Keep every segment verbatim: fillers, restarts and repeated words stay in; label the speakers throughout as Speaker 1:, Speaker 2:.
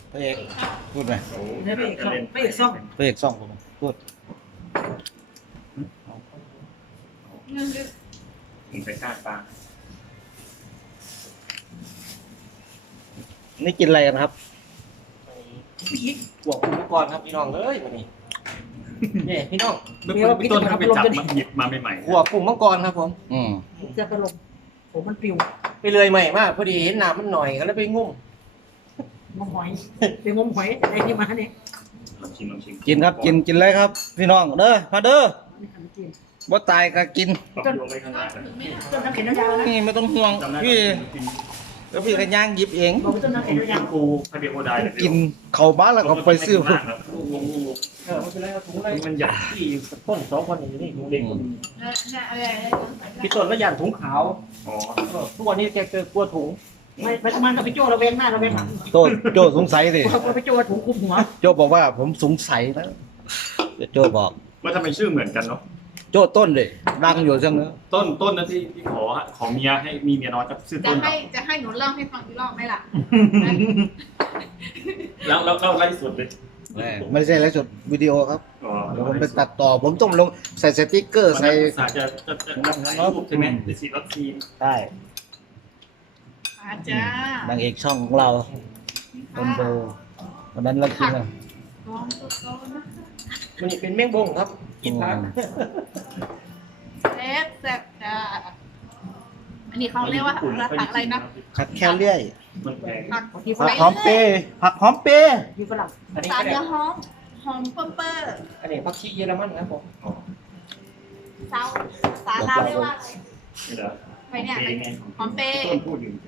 Speaker 1: พระเอกพูดไหม
Speaker 2: นี่พระเอกช่องพระเอกช่อง
Speaker 1: พระเอกซ่องพูดไหมพูด
Speaker 3: มึงไปฆ่าปลา
Speaker 1: นี่กินอะไรกันครับ
Speaker 4: บวกอุปกรณ์ครับพี่น้องเลยวันนี้นี่พี่น้อง
Speaker 3: เมื่อพี่ต้นไปจับมาหยิบมาใหม่ๆ
Speaker 4: หัวกลุ่มมังกรครับผม
Speaker 1: อืม
Speaker 2: จะกระลมผมมันปลิว
Speaker 4: ไปเลยใหม่มากพอดีเห็นน้ำมันหน่อยก็เลยไปงุ่ม
Speaker 2: งมหอยเป็นงมหอยไอ้นี่มาเนี่ย
Speaker 3: ลองชิมลองชิม
Speaker 1: กินครับกินกินเลยครับ พี่น้องเด้อมาเด้อ
Speaker 2: นี่ทำกิน
Speaker 1: ว่าตายก็กิน
Speaker 3: ปรับโยงไว้ข้างหน้านะ
Speaker 2: ต้นน้ำแข็งยาวๆนะ
Speaker 1: นี่ไม่ต้องห่วง
Speaker 3: จำได้
Speaker 1: พี่
Speaker 3: กิน
Speaker 1: แล้วพี่ก็ย่างหยิบเอง
Speaker 2: บอกว่าต้นน้ำแข็งยาว
Speaker 3: ปูพาเดียโอได
Speaker 1: กินเข้าบ้านแล้วก็ไปซื้อ
Speaker 3: งูงู
Speaker 4: เออมันเป็นไรเอาถุงอะไร
Speaker 3: มันใหญ่
Speaker 4: ที่ต้นสองคนอย่างนี้ถุงเล็ก
Speaker 1: อืม
Speaker 4: พี่ต้นแล้วยันถุงขาว
Speaker 3: อ๋อ
Speaker 4: เออทุกวันนี้แกเจอกลัวถุง
Speaker 2: ๆไม่ไม่มันกับพี่โจ้เราเว้นหน้าเราเว้นหลัง
Speaker 1: โจโจสงสัยสิ
Speaker 2: เราพี่โจ้ถุงคุมหัว
Speaker 1: โจบอกว่าผมสงสัยนะโจบอก
Speaker 3: ว่าทำไมชื่อเหมือนกันเนาะ
Speaker 1: โจต้นดิดังอยู่จังเนอะ
Speaker 3: ต้นต้นนั้นที่ที่ขอขอเมียให้มีเมียน้อยกับชื่อ
Speaker 5: จะ
Speaker 3: ต้น
Speaker 5: ให้จะให้หนูเล่าให้ฟังอีกรอบไหมล่ะ
Speaker 3: แล้วแล้วแล้วไล่สุดเลย
Speaker 1: แหม่ไม่ใช่ไลฟ์สดวิดีโอครับ
Speaker 3: อ๋อ
Speaker 1: เดี๋ยวผมไปตัดต่อ ผมต้องลงใส่สติ๊กเกอร์ใส่
Speaker 3: สาจะจะจะจะถ่ายรูปใช่ไหมจะฉีดวัคซีน
Speaker 1: ใช่
Speaker 5: อาจารย์
Speaker 1: นางเอกช่องของเราคนโบวันนั้นเรากินอะไร
Speaker 5: กองตัวโตนะ
Speaker 4: มันนี่เป็นแมงบงครับกินผัก
Speaker 5: แซ่บแซ่บจ้าอันนี้เขาเรียกว่าผักอะไรนะ
Speaker 1: ผักแคลเรี่ย
Speaker 3: มันแพง
Speaker 5: ผัก
Speaker 2: ที่ฝ
Speaker 1: ผัก
Speaker 2: รั่ง
Speaker 1: หอมเปย์ผักหอมเปย์
Speaker 2: ที่ฝรั่ง
Speaker 4: อันนี้
Speaker 5: สา
Speaker 4: ก็
Speaker 5: เนื้
Speaker 4: ได้
Speaker 5: อหอมหอมเปิ้มเปิ้ล
Speaker 4: อันนี้ผักชีเยอรมันครับผม
Speaker 5: สาวสาลาเรียกว่าอะไร
Speaker 3: ไม่เหรอ
Speaker 5: ไปเนี่ย
Speaker 3: เปย์ไง
Speaker 5: หอมเปย์
Speaker 3: ต้นพูดอยู่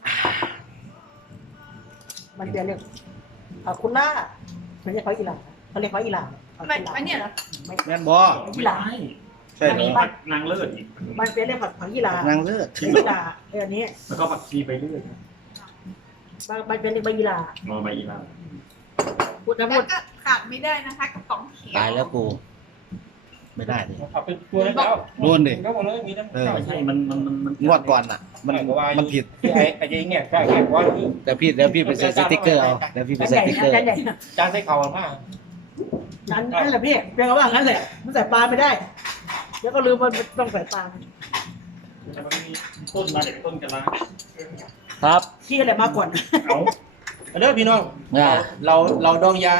Speaker 2: มันจะเรียกอ่าคุณล่าเขาเรียกเขาอีหลาเขาเรียกเขาอีหลา
Speaker 5: ไม่ไม่เนี่ยเหรอ
Speaker 1: แม่นบอ
Speaker 2: อีหลา
Speaker 1: ใช่
Speaker 3: อัน
Speaker 1: เหร
Speaker 3: นี้
Speaker 1: อ
Speaker 3: ผักนางเลิศอีก
Speaker 2: มันเป็นเรียกผักผักอีหลาน
Speaker 1: างเลือด
Speaker 2: อีหลาไอ้อันนี้
Speaker 3: แล้วก็ผักชีไปเรื่อย
Speaker 2: มันเป็นเรียกใบอีหลาม
Speaker 3: อใบอีลา
Speaker 2: พูดนะ
Speaker 5: แล้
Speaker 2: พู
Speaker 5: ว
Speaker 2: ด
Speaker 5: ก็ขาดไม่ได้นะคะกระป๋องเขียว
Speaker 1: ตายแล้วกู ไม่ได้ดิ
Speaker 4: เอาเป็นตัวแล้ว
Speaker 1: โดนดิ
Speaker 4: ก็บอกเลยมีน้ำ
Speaker 1: เออ
Speaker 4: ข้าว
Speaker 3: ไม่ใช่มันมันมันมัน
Speaker 1: งวดก่อนอ่ะ มันมันผิด
Speaker 4: ไอ้ไอ้ยังเนี่ยใช่ใช่ว่าที่
Speaker 1: แต่พี่เดี๋ยวพี่ไปใส่สติ๊กเกอร์เอาเดี๋ยวพี่ไป
Speaker 2: จาน
Speaker 1: ใส่
Speaker 2: ใหญ่
Speaker 1: สติ๊กเกอร์
Speaker 2: จานใหญ่
Speaker 4: จานใส่ข้าวมาก
Speaker 2: จานนั่นแหละพี่เพียงว่างั้นแหละมันใส่ปลาไม่ได้เดี๋ยวก็ลืมมันต้องใส่ปลา
Speaker 3: แต่มันมีต้นมาเด็กต้นกันละ
Speaker 1: ครับ
Speaker 2: ขี้อะไรมาก่อน
Speaker 3: เอา
Speaker 4: เด้อพี่น้อง
Speaker 1: อ่า
Speaker 4: เราเราดองยา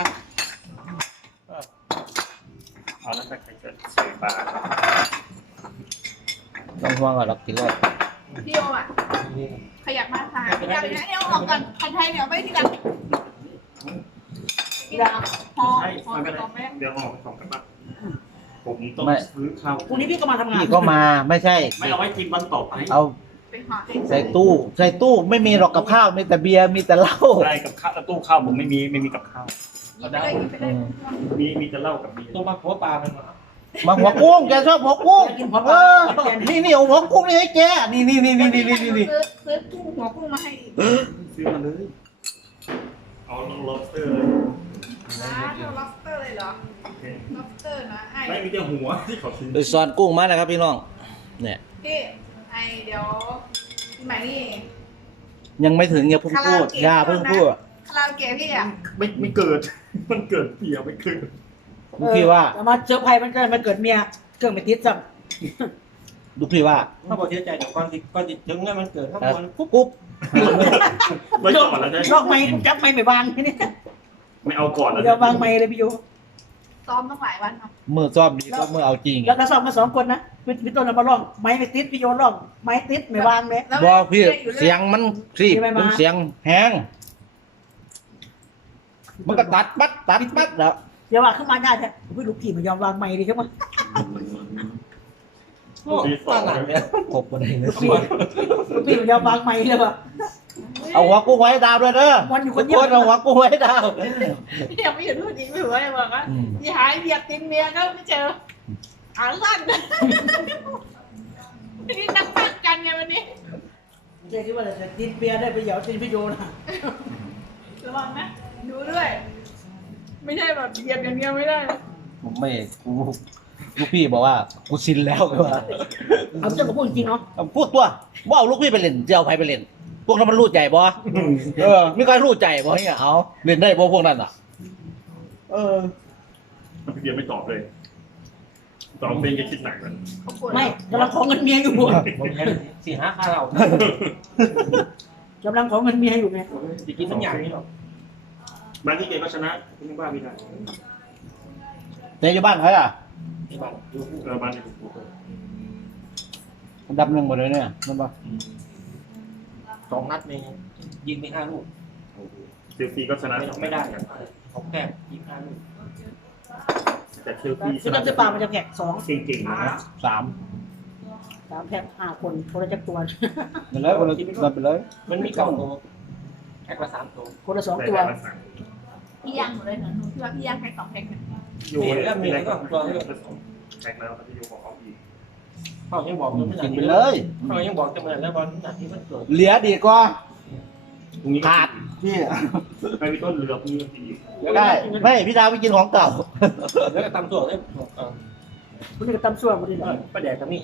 Speaker 3: เอาแล้วใส่ใส่ใส่ปลา
Speaker 1: ต้องห่วงก่อนเรากินเลย
Speaker 5: พี่โออ่ะขยับมาทางพี่ดาวนะเนี่ยเอาออกก่อนผัดไทยเนี่ยไม่ทีหลังพี่ดาวพอ
Speaker 3: ใช่
Speaker 5: พอ
Speaker 3: ไม่เป็น
Speaker 5: พ
Speaker 3: ไร
Speaker 5: อไหม
Speaker 3: เดี๋ยวห่อไปสองกระบะผมต้องซื้อข้าว
Speaker 2: พรุ่งนี้พี่ก็มาทำงาน
Speaker 1: พี่ก็มาไม่ใช่
Speaker 3: ไม่เอาไว้กินวันต่อไป
Speaker 1: เอา
Speaker 5: ไปห่อให้
Speaker 1: ใส่ตู้ ใส่ตู้ไม่มีหรอกกับข้าวมีแต่เบียร์มีแต่เหล้า
Speaker 3: ใช่กับข้าวตู้ข้าวผมไม่มีไม่มีกับข้าว
Speaker 5: หยิบไปเลยหยิบไปเลย
Speaker 3: มีมีแต่เหล้ากับเบียร์
Speaker 4: ตัวมาหัวปลามัน
Speaker 1: มาหัวกุ้งแกชอบหัวกุ้งเออนี่นี่เอาหัวกุ้งนี่ให้แกนี่นี่นี่นี่นี่นี่นี่
Speaker 5: ซื้อซื้อกุ้งหัวกุ้งมาให้อีก
Speaker 3: ซื้อมาเลยเอาล็อบสเตอร์เลย
Speaker 5: นะเอา lobster เลยเหรอ lobster นะไอ้
Speaker 3: ไม่มีแต่หัวที่เขาซื้อ
Speaker 1: โดยซอนกุ้งมานะครับพี่น้องเนี่ย
Speaker 5: พี่ไอเดี๋ยวพี่หมายนี่
Speaker 1: ยังไม่ถึงอย่าเพิ่งพูดอย่าเพิ่งพูด
Speaker 5: คาราโอเกะพี่อ่ะ
Speaker 3: ไม่ไม่เกิด มันเกิดเปียไม่เกิด
Speaker 1: ลูกพี่ว่า
Speaker 2: แต่มาเจอภัยมันก็มันเกิดเมียเครื่องไปติดซ้ำ
Speaker 1: ลูกพี่ว่า
Speaker 4: ถ้าบอกเสียใจเดี๋ยวก่อนติก่อนติถึงเนี่ยมันเกิดข้างบน
Speaker 1: กุ๊บกุ๊บ
Speaker 3: ไม่ก่อนแล้วใช่
Speaker 2: ลอกไม้จับไม้ไม่วางนี่
Speaker 3: ไม่เอาก่อนแล้ว
Speaker 2: เดี๋ยววางไม้เลยพี่โย
Speaker 5: ซ้อมตั้งหลายวันครับ
Speaker 1: มือซ้อมดีก็มือเอาจริง
Speaker 2: แล้วก็ซ้อมมาสองคนนะพี่พี่ต้นมาลองไม้ไม่ติดพี่โยลองไม้ติดไม่วางเลย
Speaker 5: แล้ว
Speaker 1: บอกพี่
Speaker 5: อยู่
Speaker 1: เสียงมันสิเป็นเสียงแห้งมันก็ตัดปัดตัดปัดแล้ว
Speaker 2: อย่าว่าขึ้นมาได้แท้พี่ลูกพี่ไม่ยอมวางไม้ดิใช่ไหม
Speaker 4: ป้าหลังเนี่ย
Speaker 1: ครบวันไหนเล
Speaker 2: ลู
Speaker 1: ย
Speaker 2: กพี่ลูกพี่ไม่ยอมวางไม้เลยว่ะ
Speaker 1: เอาหัวกุ้งไว้ให้ดาวด้วยเด้อ
Speaker 2: วันอยู่ค
Speaker 1: ทุ
Speaker 2: น
Speaker 1: ก
Speaker 2: เดียว
Speaker 1: คนเอาหัวกุ้งไว้ให้ดาว
Speaker 5: พี่ยังไม่เห็นพูดจริงไม่รู้อะไรบอกว่า
Speaker 1: อืม
Speaker 5: พี่หายเบียดตินเมียก็ไม่เจออ่านสั้นนี่นักพากกันไงวันนี้
Speaker 2: เจ๊คิดว่าจะติดเบียร์ได้ไปเหยาติดพี่โยนะ
Speaker 5: ระวังนะดูด้วย ไม่ใช่แบบเหยียบอย่างเดียวไม่ได้
Speaker 1: ผมไม่กูลูกพี่บอกว่ากูชินแล้วก็ว่า
Speaker 2: เอาเจ้าก็พูดจริงเนาะ
Speaker 1: พูดตัวว่าเอาลูกพี่ไปเล่นจะเอาใครไปเล่นพูวกนั้นมันรู้ใจบ่เออไม่ค่อยรู้ใจบ่เนี่ยเอาเล่นได้บ่พวกนั้นอ่ะ เออ
Speaker 3: พี่เบียร์ไม่ตอบเลยตอบเป็นแกคิดหนักมัน
Speaker 5: เขาปวด
Speaker 2: ไม่กำลังขอเงินเมียอยู่
Speaker 4: ผมแค่สี่ห้าค่าเรา
Speaker 2: กำลังขอเงินเมียอยู่ไง
Speaker 4: จะกินทั้งอย่างนี้หรอ
Speaker 3: มาที่เกมก็ชนะไม่ว่าไม่ได้
Speaker 1: เตะอยู่บ้านใครอ่ะ
Speaker 4: ที่บ้านอยู่
Speaker 3: เออมาที่ถูก
Speaker 1: อันดับหนึ่งหมดเลยเนี่ยมันบ่
Speaker 4: สองนัดเองยิงไปห้าลูก
Speaker 3: เชลซีก็ชนะ
Speaker 4: ไม่ได้ผมแค่ยิงห้าลูก
Speaker 3: แต่เชลซี
Speaker 2: ซึ่งน้ำเสปลามันจะแพ็กสอง
Speaker 3: เก่งๆนะ
Speaker 1: สาม
Speaker 2: สามแพ็กห้าคนคนละจักตัว
Speaker 1: ไปเลยคนละไปเลย
Speaker 4: มันมีเก่าตัวแค่ละสามตัว
Speaker 2: คนละสอง
Speaker 3: แต่
Speaker 2: ตัว
Speaker 3: แต่ละสั่ง
Speaker 5: พี่ย่างหมดเลยเหรอหนูคิดว่าพี่ย่างแพ็คสองแพ็คเนี่ย
Speaker 3: อยู่แล้วมีอะไรก็ตัวที่ผสมแท็กแล้วที่อยู่ของเขาอีก
Speaker 4: เขายังบอกยังไม่
Speaker 1: กินไปเลย
Speaker 4: เขายังบอกจะเหมือนแล้วบอลหนักที่มันเกิด
Speaker 1: เหลือดีกว่า
Speaker 3: พรุ่งนี้
Speaker 1: ขาดพี่
Speaker 3: ไปมีต้นเรือพรุ่งนี้ตี
Speaker 1: ได้ไม่พี่ดาวไปกินของเก่า
Speaker 4: แล้วก็ตำตัวได้
Speaker 2: คนนี้ก็ตำส่วนคนนี้แหละ
Speaker 4: ประแดกกับนี่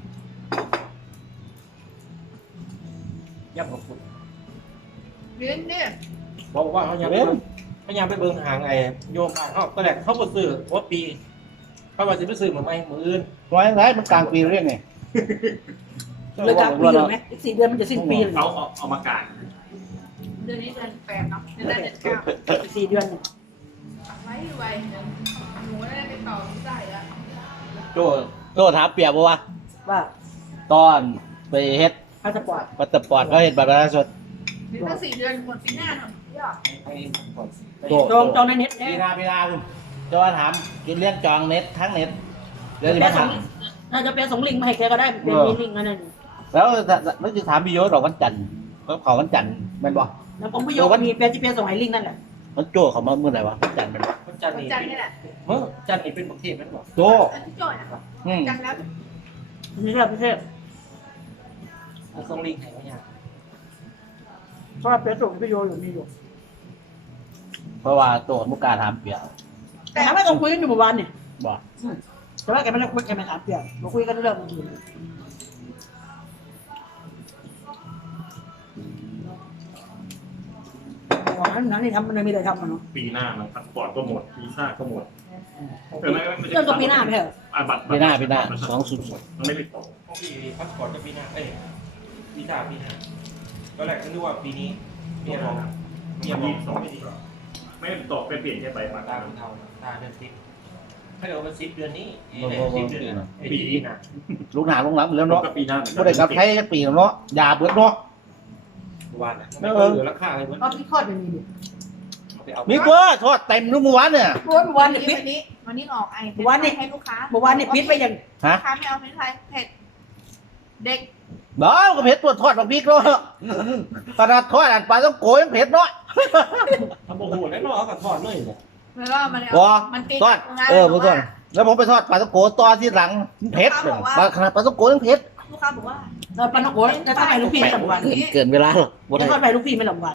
Speaker 4: ย่ำของคุณ
Speaker 5: เรียนเนี่ย
Speaker 4: บอกว่าเขายังพยายามไปเบิ่งหางไอ้โยมอ่างเขาประแดกเขาบ่ซื้อว่าปีเขาว่าจะไปซื้อเหมือนไม่มืออื่น
Speaker 1: ร้อยไรมันกลางปีเรื่องไง
Speaker 2: เลยกลางปีเลยไหมอีกสี่เดือนมันจะสิ้นปีเลย
Speaker 3: เอาเอาเอามากาง
Speaker 5: เดือนนี้เดือนแปดเนาะเดือนหน้าเดือนเก้า
Speaker 2: อีกสี่เดือนเนี่ย
Speaker 5: ไว้ไว้เดี๋ยวหนูได้ไปต่อไม่ได้อะ
Speaker 1: โจโจถามเปียบว่า
Speaker 2: ว่า
Speaker 1: ตอนไปเฮ็ด
Speaker 2: พาสปอร์ต
Speaker 1: ปัตตปอร์ตเขาเฮ็ดบัตรประชาชน
Speaker 5: หรือถ้าสี่เดือนหมดปีหน้าเนาะพี่อ่ะ
Speaker 4: ไอ้ก่อน
Speaker 1: โจ
Speaker 2: จองจองในเน็ต
Speaker 1: พี่นาพี่นาคุณจะว่าถามกินเรื่องจองเน็ตทั้งเน็ตเดี๋ยวจะ
Speaker 2: แปล
Speaker 1: มา
Speaker 2: ส่
Speaker 1: ถาง ม
Speaker 2: น่าจะแปลส่งลิงก์มาให้แกก็ได้เป็นมีลิงก์อันนั้น
Speaker 1: แล้วแล้วจะถามพี่โยศหรอกวันจันทร์เขาเขาวันจันทร์แมันบ่
Speaker 2: แล้วผมประโยคมีแปลที่แปลส่งให้ลิงก์นั่นแหละ
Speaker 1: มันโจเขามาเมื่อไหร่วะวันจันทร์แมันบ่
Speaker 4: คนจันทร์
Speaker 5: วัน
Speaker 4: นี่
Speaker 5: จันทร์นี่แหละ
Speaker 4: เมื่อจันทร์นี่เป็นประเทศมันบอก
Speaker 1: โจ
Speaker 5: อันที่โจทย์อะ
Speaker 1: อืม
Speaker 5: จันทร์แล้ว
Speaker 2: นี่แหละพี่เทพ
Speaker 4: ส่งลิงก์ให้ไม่ยาก
Speaker 2: เพราะว่าแปลส่งประโยชน์อยู่มีอยู่
Speaker 1: เพราะว่าโจมุกการถามเปียบ
Speaker 2: แต่ถามว่าต้องคุยกันอยู่เมื่อวานเนี่ย
Speaker 1: บอก
Speaker 2: แต่ว่าแกไม่ได้คุยแกไม่ถามเปลี่ยนมาคุยกันเรื่องอื่นอ๋อนั้นนี่ทำมันไม่ได้ทำมันเนาะ
Speaker 3: ปีหน้ามันพาสปอร์ตก็หมดวีซ่าก็หมดเออไม่ไม่
Speaker 2: เรื่องตัวปีหน้าไม่ใช่เหรอ
Speaker 3: อ่าบัตร
Speaker 1: พี่นาพี่นาสองศูนย์
Speaker 3: มันไม่ติดต่อ
Speaker 4: พวกพี่พาสปอร์ตจะปีหน้าเอ้ยวีซ่าปีหน้าตอนแรกก็นึกว่าปีนี้เมียบอกเมียบอก
Speaker 3: สอง
Speaker 4: ไม่ดี
Speaker 3: ไม่ติดต่อเป็นเปลี่ยนแค่ใบมา
Speaker 4: ตาเป็นเทาตาเดือนสิบถ้าเกิดมันสิบเดือนนี้เอ้ยสิบเดือนปีนี้นะ
Speaker 1: ลูกหนาลูกหลังแล้วเนาะ
Speaker 3: ก็ปีหน้าเหมือน
Speaker 1: บ่ได้กลับไทยจักปีแล้วเนาะยาเบิดเนาะ
Speaker 4: วันอ่ะไม่เหลือราคาอะไรเหมือน
Speaker 2: เพราะที่คลอดมันมีอยู่
Speaker 4: ไปเอา
Speaker 1: มีตัวทอดเต็มทุกเมื่อวานเนี่ย
Speaker 2: เมื่อวาน
Speaker 5: วัน
Speaker 2: เนี่ย
Speaker 5: นี้
Speaker 2: ปิด
Speaker 5: วันนี้วันนี้ออกไอ้
Speaker 2: วันนี้
Speaker 5: ให้ลูกค้า
Speaker 2: เมื่อวานเนี่ยปิดไปอย่าง
Speaker 1: ฮะ
Speaker 5: ลูกค้าไม่เอาเป็นไทยเผ็ดเด็ก
Speaker 1: บ้าก็เผ็ดตัวทอดบักพริกเนาะขนาดทอดอันปลาต้องโกยยังเผ็ดเนาะ
Speaker 4: ทำโอ้โหแล้วเนาะเอากับทอดเลยเนี่ย
Speaker 5: แล้วก็มัน
Speaker 1: บ่
Speaker 5: เอามันติด
Speaker 1: ทอด
Speaker 5: ตรงนั้น
Speaker 1: เออ
Speaker 5: แบ
Speaker 1: บ่
Speaker 5: บ
Speaker 1: ทอ
Speaker 5: ว่า
Speaker 1: ดแล้วผมไปทอดปลาต้องโกตอนที่หลังมันเผ็ดปลาขนาดปลาต้องโกยังเผ็ด
Speaker 5: ลูกค้าบอกว่า
Speaker 2: เราปนกโกแล้วทำไมลูกพี่ไม่ลำบาก
Speaker 1: เกินเวลาหรอกบ่
Speaker 2: จะ
Speaker 1: ได้
Speaker 2: ทอดไปลูกพี่ไม่ลำบาก